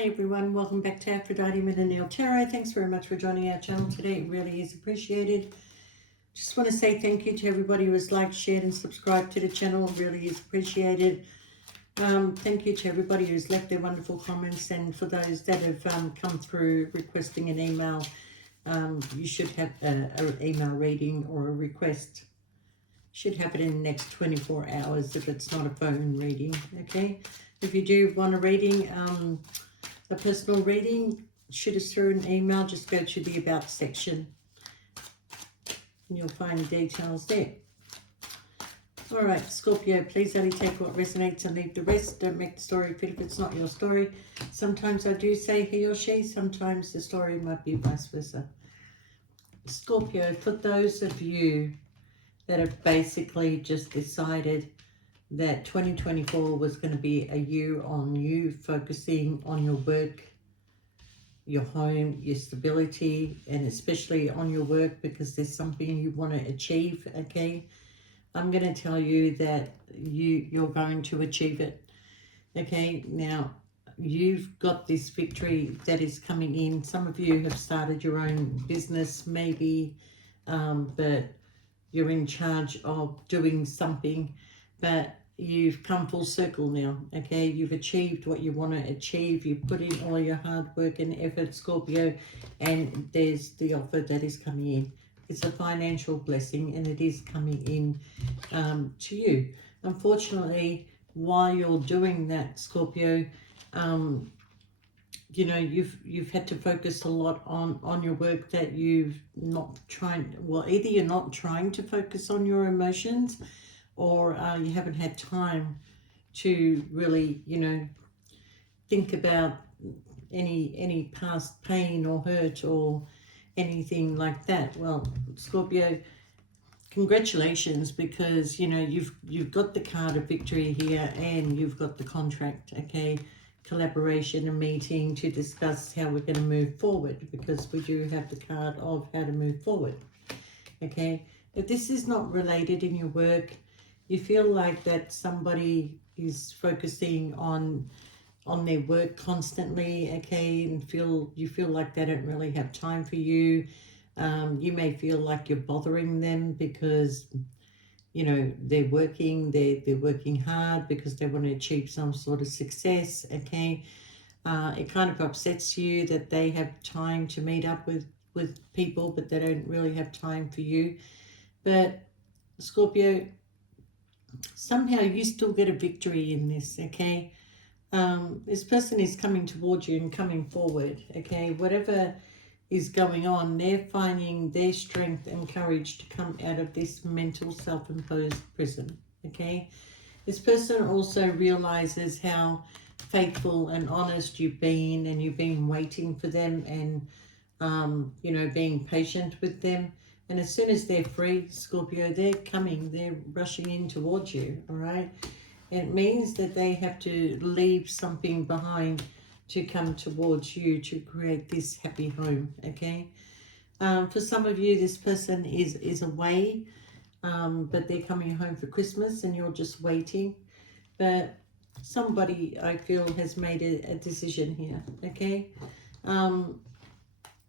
Hi everyone, welcome back to Aphrodite with Neil Tarot. Thanks very much for joining our channel today. It really is appreciated. Just want to say thank you to everybody who has liked, shared and subscribed to the channel. It really is appreciated. Thank you to everybody who's left their wonderful comments, and for those that have come through requesting an email, you should have an email reading or a request. Should have it in the next 24 hours if it's not a phone reading, okay? If you do want a reading, a personal reading, shoot us through an email. Just go to the About section and you'll find details there. All right, Scorpio, please only take what resonates and leave the rest. Don't make the story fit if it's not your story. Sometimes I do say he or she, sometimes the story might be vice versa. Scorpio, for those of you that have basically just decided that 2024 was going to be a year on you focusing on your work, your home, your stability, and especially on your work because there's something you want to achieve, okay? I'm going to tell you that you're going to achieve it, okay? Now, you've got this victory that is coming in. Some of you have started your own business maybe, but you're in charge of doing something, but you've come full circle now, okay? You've achieved what you want to achieve. You've put in all your hard work and effort, Scorpio, and there's the offer that is coming in. It's a financial blessing, and it is coming in to you. Unfortunately, while you're doing that, Scorpio, you know, you've had to focus a lot on your work that you've not trying, well, either you're not trying to focus on your emotions, or you haven't had time to really, you know, think about any past pain or hurt or anything like that. Well, Scorpio, congratulations, because you know you've got the card of victory here, and you've got the contract, okay? Collaboration, a meeting to discuss how we're going to move forward, because we do have the card of how to move forward, okay? If this is not related in your work, you feel like that somebody is focusing on their work constantly, okay, and you feel like they don't really have time for you. You may feel like you're bothering them because, you know, they're working hard because they want to achieve some sort of success, okay? It kind of upsets you that they have time to meet up with people, but they don't really have time for you. But Scorpio, somehow you still get a victory in this, okay? This person is coming towards you and coming forward, okay? Whatever is going on, they're finding their strength and courage to come out of this mental self-imposed prison, okay? This person also realizes how faithful and honest you've been, and you've been waiting for them and, you know, being patient with them. And as soon as they're free, Scorpio, they're rushing in towards you, all right? And it means that they have to leave something behind to come towards you to create this happy home, okay? For some of you, this person is away, but they're coming home for Christmas and you're just waiting. But somebody, I feel, has made a decision here, okay?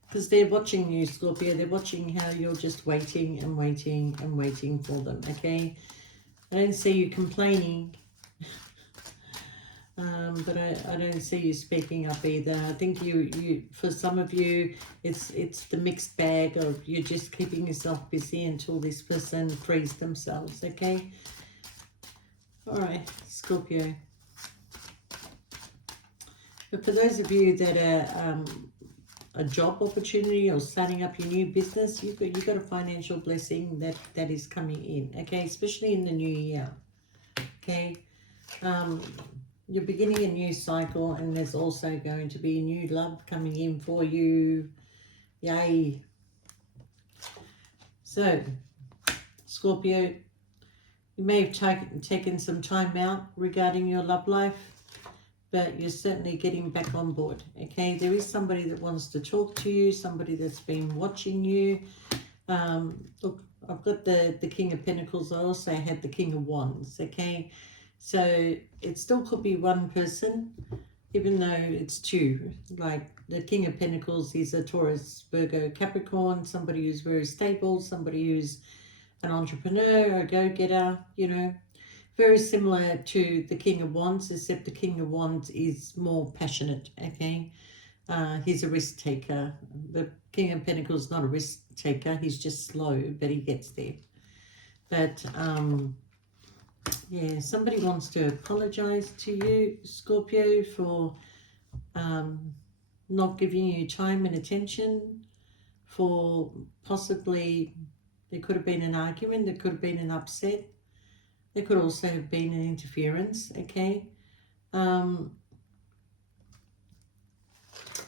Because they're watching you, Scorpio. They're watching how you're just waiting and waiting and waiting for them, okay? I don't see you complaining. But I don't see you speaking up either. I think you for some of you, it's the mixed bag of you're just keeping yourself busy until this person frees themselves, okay? All right, Scorpio. But for those of you that are a job opportunity or starting up your new business, you've got a financial blessing that is coming in, okay? Especially in the new year, okay? You're beginning a new cycle, and there's also going to be new love coming in for you. Yay. So, Scorpio, you may have taken some time out regarding your love life, but you're certainly getting back on board, okay? There is somebody that wants to talk to you, somebody that's been watching you. Look, I've got the King of Pentacles. I also had the King of Wands, okay? So it still could be one person even though it's two. Like the King of Pentacles is a Taurus, Virgo, Capricorn, somebody who's very stable, somebody who's an entrepreneur, a go-getter, you know. Very similar to the King of Wands, except the King of Wands is more passionate, okay? He's a risk taker. The King of Pentacles is not a risk taker. He's just slow, but he gets there. But, yeah, somebody wants to apologize to you, Scorpio, for not giving you time and attention, for possibly there could have been an argument, there could have been an upset, there could also have been an interference, okay?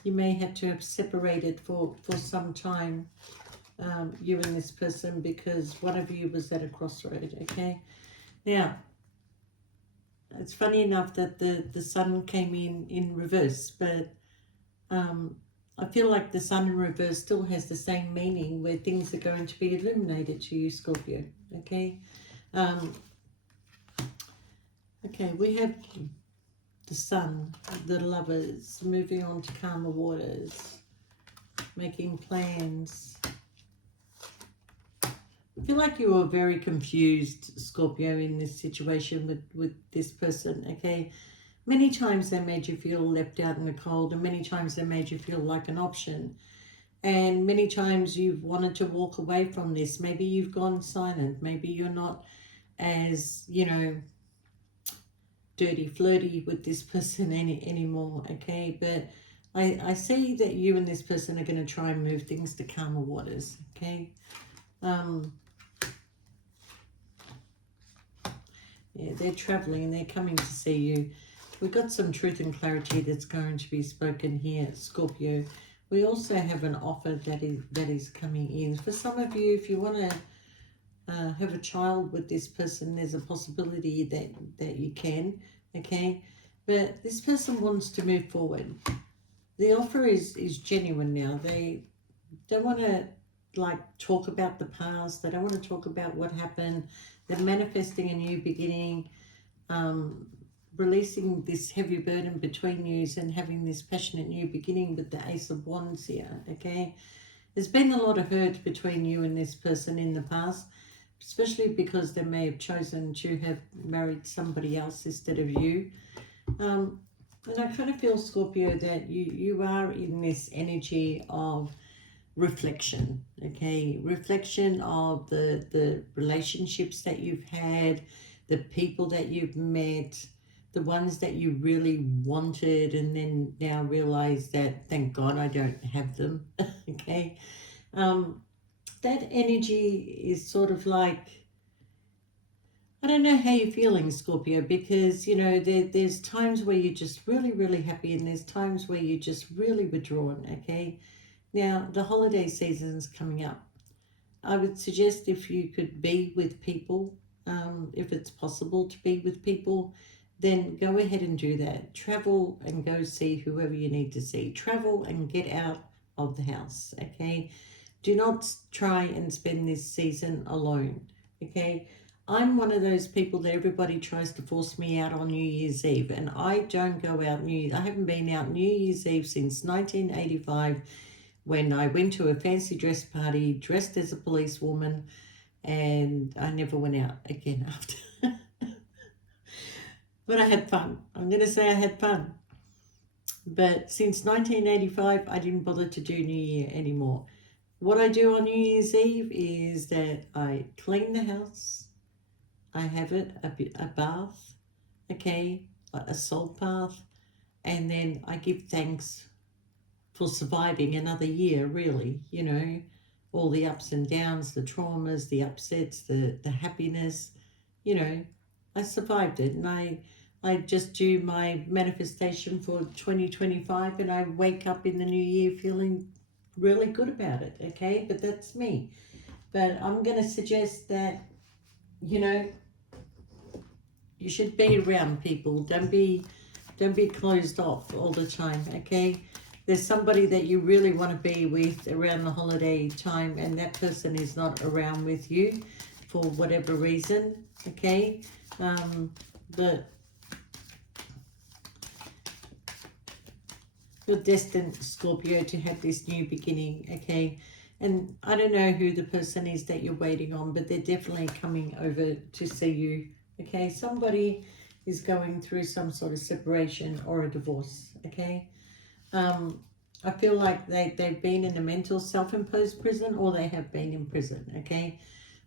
You may have to have separated for some time, you and this person, because one of you was at a crossroad, okay? Now, it's funny enough that the sun came in reverse, but I feel like the sun in reverse still has the same meaning, where things are going to be illuminated to you, Scorpio, okay? Okay, we have the sun, the lovers, moving on to calmer waters, making plans. I feel like you were very confused, Scorpio, in this situation with this person, okay? Many times they made you feel left out in the cold, and many times they made you feel like an option. And many times you've wanted to walk away from this. Maybe you've gone silent. Maybe you're not as, you know, dirty, flirty with this person anymore, okay? But I see that you and this person are going to try and move things to calmer waters, okay? Yeah, they're traveling and they're coming to see you. We've got some truth and clarity that's going to be spoken here, Scorpio. We also have an offer that is coming in. For some of you, if you want to have a child with this person, there's a possibility that you can, okay? But this person wants to move forward. The offer is genuine now. They don't want to like talk about the past. They don't want to talk about what happened. They're manifesting a new beginning, releasing this heavy burden between you and having this passionate new beginning with the Ace of Wands here, okay? There's been a lot of hurt between you and this person in the past, especially because they may have chosen to have married somebody else instead of you. And I kind of feel, Scorpio, that you are in this energy of reflection, okay? Reflection of the relationships that you've had, the people that you've met, the ones that you really wanted and then now realize that, thank God I don't have them, okay? That energy is sort of like, I don't know how you're feeling, Scorpio, because, you know, there's times where you're just really, really happy and there's times where you're just really withdrawn, okay? Now, the holiday season's coming up. I would suggest if you could be with people, if it's possible to be with people, then go ahead and do that. Travel and go see whoever you need to see. Travel and get out of the house, okay? Do not try and spend this season alone, okay? I'm one of those people that everybody tries to force me out on New Year's Eve, and I don't go out I haven't been out New Year's Eve since 1985, when I went to a fancy dress party dressed as a policewoman, and I never went out again after. But I had fun. I'm going to say I had fun. But since 1985, I didn't bother to do New Year anymore. What I do on New Year's Eve is that I clean the house. I have a bath, okay, a salt bath, and then I give thanks for surviving another year, really, you know, all the ups and downs, the traumas, the upsets, the happiness, you know, I survived it, and I just do my manifestation for 2025, and I wake up in the new year feeling really good about it, okay? But that's me. But I'm going to suggest that, you know, you should be around people. Don't be closed off all the time, okay? There's somebody that you really want to be with around the holiday time, and that person is not around with you for whatever reason, okay? But You're destined, Scorpio, to have this new beginning, okay? And I don't know who the person is that you're waiting on, but they're definitely coming over to see you, okay? Somebody is going through some sort of separation or a divorce, okay? I feel like they've been in a mental self-imposed prison, or they have been in prison, okay?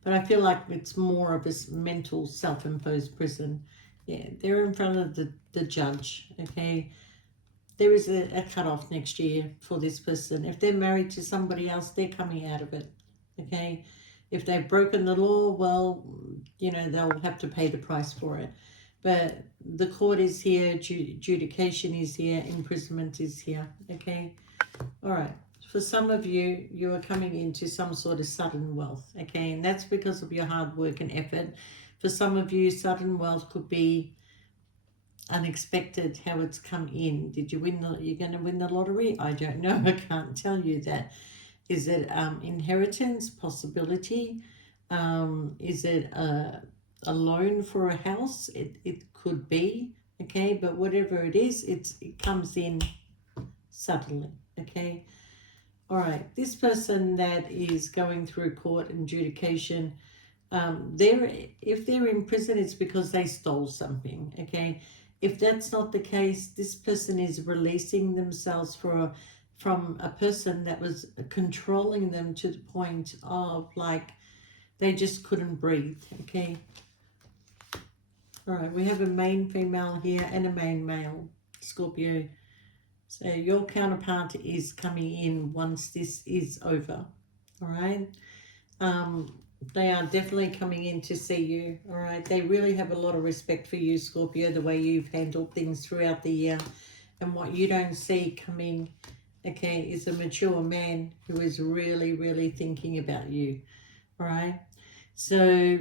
But I feel like it's more of a mental self-imposed prison. Yeah, they're in front of the judge, okay? There is a cut-off next year for this person. If they're married to somebody else, they're coming out of it, okay? If they've broken the law, well, you know, they'll have to pay the price for it. But the court is here, adjudication is here, imprisonment is here, okay? All right. For some of you, you are coming into some sort of sudden wealth, okay? And that's because of your hard work and effort. For some of you, sudden wealth could be unexpected, how it's come in. Did you win you're going to win the lottery? I don't know. I can't tell you that. Is it inheritance, possibility? Is it a loan for a house? It could be, okay? But whatever it is, it comes in suddenly, okay? All right, this person that is going through court and adjudication, if they're in prison, it's because they stole something, okay? If that's not the case, this person is releasing themselves from a person that was controlling them to the point of, like, they just couldn't breathe, okay? All right, we have a main female here and a main male, Scorpio. So your counterpart is coming in once this is over, all right? They are definitely coming in to see you, all right? They really have a lot of respect for you, Scorpio, the way you've handled things throughout the year. And what you don't see coming, okay, is a mature man who is really, really thinking about you, all right? So,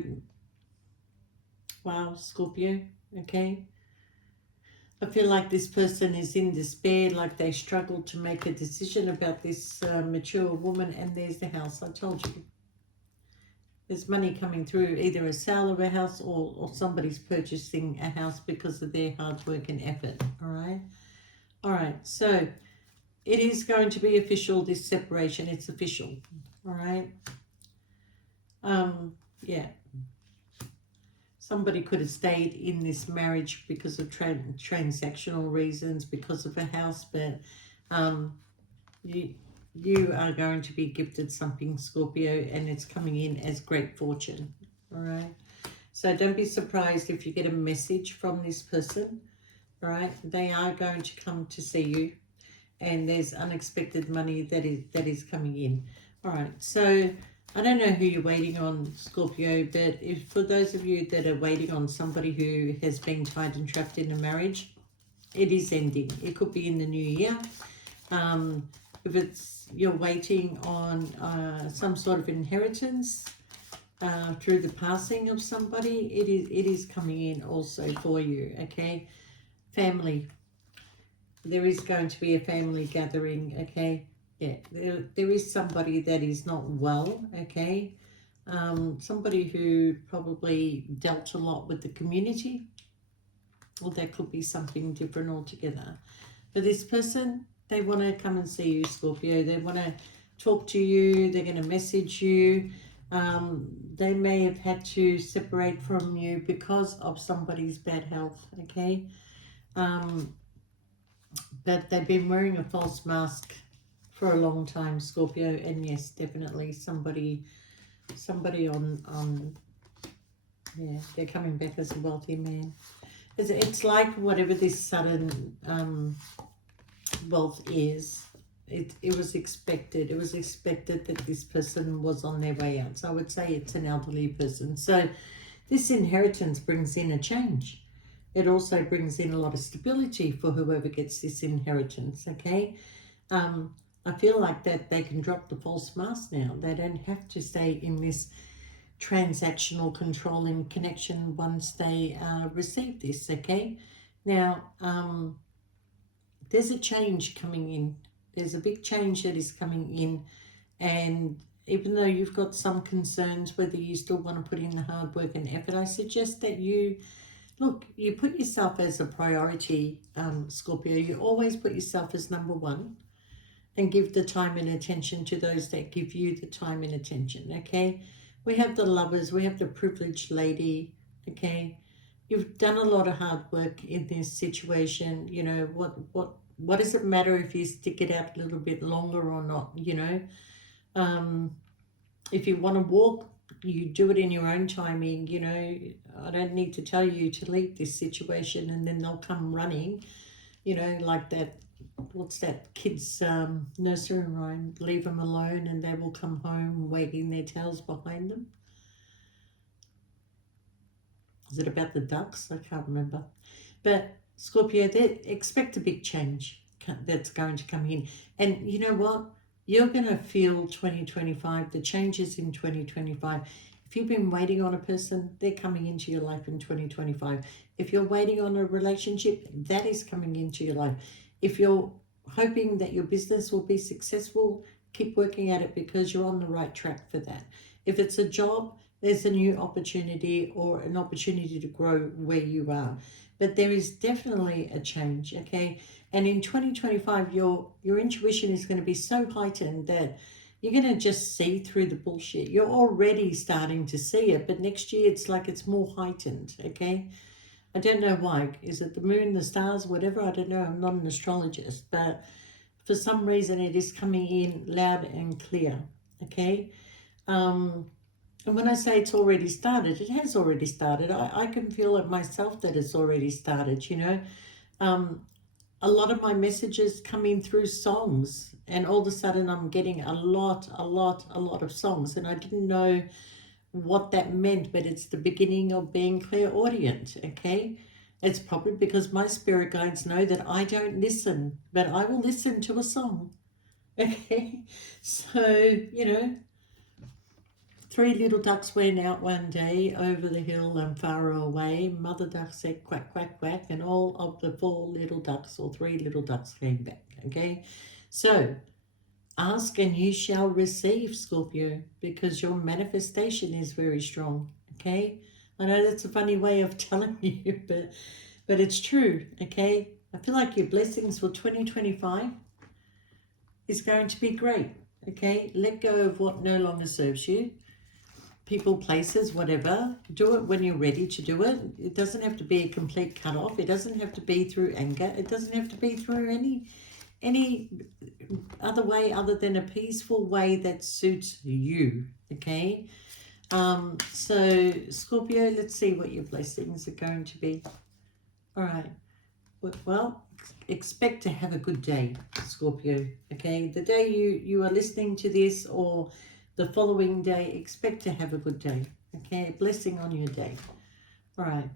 wow, Scorpio, okay? I feel like this person is in despair, like they struggled to make a decision about this mature woman, and there's the house. I told you. There's money coming through, either a sale of a house or somebody's purchasing a house because of their hard work and effort, all right? All right, so it is going to be official, this separation. It's official, all right? Yeah. Somebody could have stayed in this marriage because of transactional reasons, because of a house, but you are going to be gifted something, Scorpio, and it's coming in as great fortune, all right? So don't be surprised if you get a message from this person, all right? They are going to come to see you, and there's unexpected money that is coming in, all right? So I don't know who you're waiting on, Scorpio, but if for those of you that are waiting on somebody who has been tied and trapped in a marriage, it is ending. It could be in the new year. If it's you're waiting on some sort of inheritance through the passing of somebody, it is coming in also for you, okay? Family. There is going to be a family gathering, okay? Yeah, there is somebody that is not well, okay? Somebody who probably dealt a lot with the community, or that could be something different altogether. For this person, they want to come and see you, Scorpio. They want to talk to you. They're going to message you. They may have had to separate from you because of somebody's bad health, okay? But they've been wearing a false mask for a long time, Scorpio. And yes, definitely somebody on yeah, they're coming back as a wealthy man. It's like whatever this sudden wealth is, it was expected. It was expected that this person was on their way out. So I would say it's an elderly person. So this inheritance brings in a change. It also brings in a lot of stability for whoever gets this inheritance, okay? I feel like that they can drop the false mask now. They don't have to stay in this transactional controlling connection once they receive this, okay? Now, there's a change coming in. There's a big change that is coming in, and even though you've got some concerns whether you still want to put in the hard work and effort, I suggest that you Look, you put yourself as a priority, Scorpio. You always put yourself as number one and give the time and attention to those that give you the time and attention, okay? We have the lovers, we have the privileged lady, okay? You've done a lot of hard work in this situation. You know, what does it matter if you stick it out a little bit longer or not, you know? Um, if you want to walk, you do it in your own timing, you know. I don't need to tell you to leave this situation and then they'll come running, you know, like that, what's that kids nursery rhyme, leave them alone and they will come home wagging their tails behind them. Is it about the ducks? I can't remember. But Scorpio, they expect a big change that's going to come in. And you know what? You're going to feel 2025, the changes in 2025. If you've been waiting on a person, they're coming into your life in 2025. If you're waiting on a relationship, that is coming into your life. If you're hoping that your business will be successful, keep working at it because you're on the right track for that. If it's a job, there's a new opportunity or an opportunity to grow where you are. But there is definitely a change, okay? And in 2025, your intuition is going to be so heightened that you're going to just see through the bullshit. You're already starting to see it, but next year it's like it's more heightened, okay? I don't know why. Is it the moon, the stars, whatever? I don't know. I'm not an astrologist, but for some reason it is coming in loud and clear, okay? And when I say it's already started, it has already started. I can feel it myself that it's already started, you know. Um, a lot of my messages come in through songs, and all of a sudden I'm getting a lot of songs, and I didn't know what that meant, but it's the beginning of being clairaudient, okay? It's probably because my spirit guides know that I don't listen, but I will listen to a song, okay? So, you know, three little ducks went out one day over the hill and far away. Mother duck said quack, quack, quack, and all of the four little ducks or three little ducks came back, okay? So, ask and you shall receive, Scorpio, because your manifestation is very strong, okay? I know that's a funny way of telling you, but it's true, okay? I feel like your blessings for 2025 is going to be great, okay? Let go of what no longer serves you. People, places, whatever. Do it when you're ready to do it. It doesn't have to be a complete cut off. It doesn't have to be through anger. It doesn't have to be through any other way other than a peaceful way that suits you, okay? So Scorpio, let's see what your blessings are going to be. All right. Well, expect to have a good day, Scorpio, okay? The day you are listening to this or the following day, expect to have a good day, okay? A blessing on your day. All right.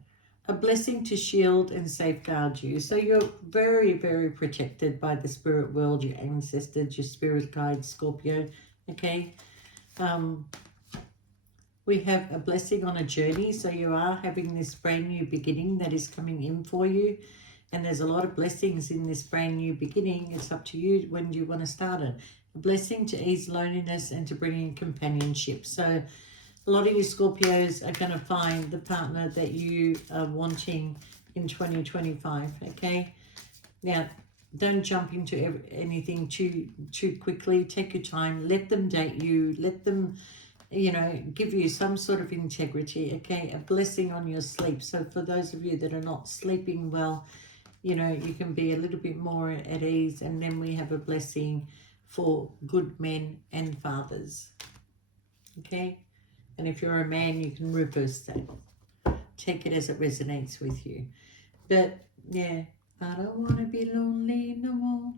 A blessing to shield and safeguard you. So you're very, very protected by the spirit world, your ancestors, your spirit guides, Scorpio, okay? We have a blessing on a journey. So you are having this brand new beginning that is coming in for you. And there's a lot of blessings in this brand new beginning. It's up to you when you want to start it. A blessing to ease loneliness and to bring in companionship. So a lot of you Scorpios are going to find the partner that you are wanting in 2025, okay? Now, don't jump into anything too quickly. Take your time. Let them date you. Let them, you know, give you some sort of integrity, okay? A blessing on your sleep. So for those of you that are not sleeping well, you know, you can be a little bit more at ease. And then we have a blessing for good men and fathers, okay? And if you're a man, you can reverse that. Take it as it resonates with you. But, yeah, I don't want to be lonely no more.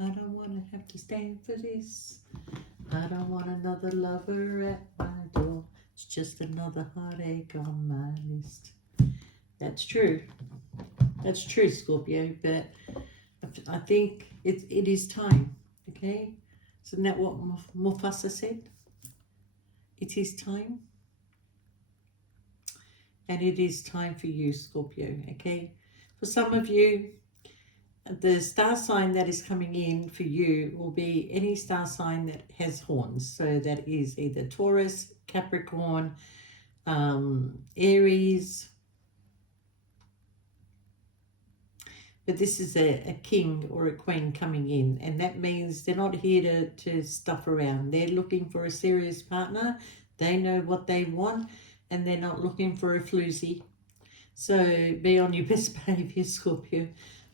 I don't want to have to stand for this. I don't want another lover at my door. It's just another heartache on my list. That's true. That's true, Scorpio, but I think it is time, okay? Isn't that what Mufasa said? It is time. And it is time for you, Scorpio, okay? For some of you, the star sign that is coming in for you will be any star sign that has horns. So that is either Taurus, Capricorn, Aries, But this is a king or a queen coming in, and that means they're not here to stuff around. They're looking for a serious partner. They know what they want, and they're not looking for a floozy. So be on your best behavior, Scorpio.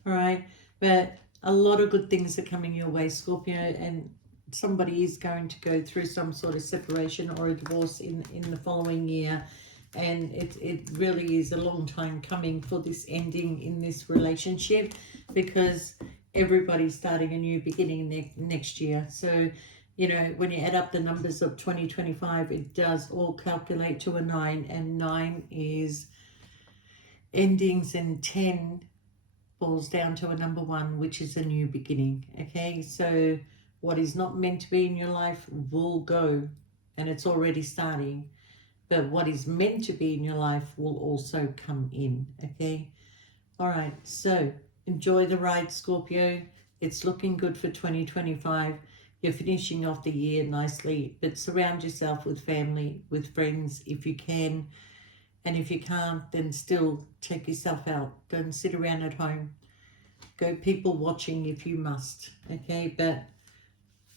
All right. But a lot of good things are coming your way, Scorpio, and somebody is going to go through some sort of separation or a divorce in the following year. And it really is a long time coming for this ending in this relationship, because everybody's starting a new beginning next year. So, you know, when you add up the numbers of 2025, it does all calculate to a 9, and 9 is endings, and 10 falls down to a number 1, which is a new beginning. Okay, so what is not meant to be in your life will go, and it's already starting. But what is meant to be in your life will also come in. Okay, all right, so enjoy the ride, Scorpio. It's looking good for 2025. You're finishing off the year nicely, but surround yourself with family, with friends if you can. And if you can't, then still take yourself out. Don't sit around at home. Go people watching if you must. Okay, but,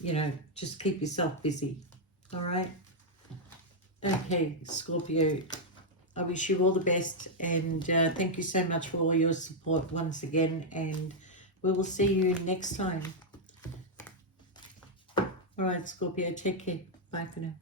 you know, just keep yourself busy. All right? Okay, Scorpio, I wish you all the best, and thank you so much for all your support once again, and we will see you next time. All right, Scorpio, take care. Bye for now.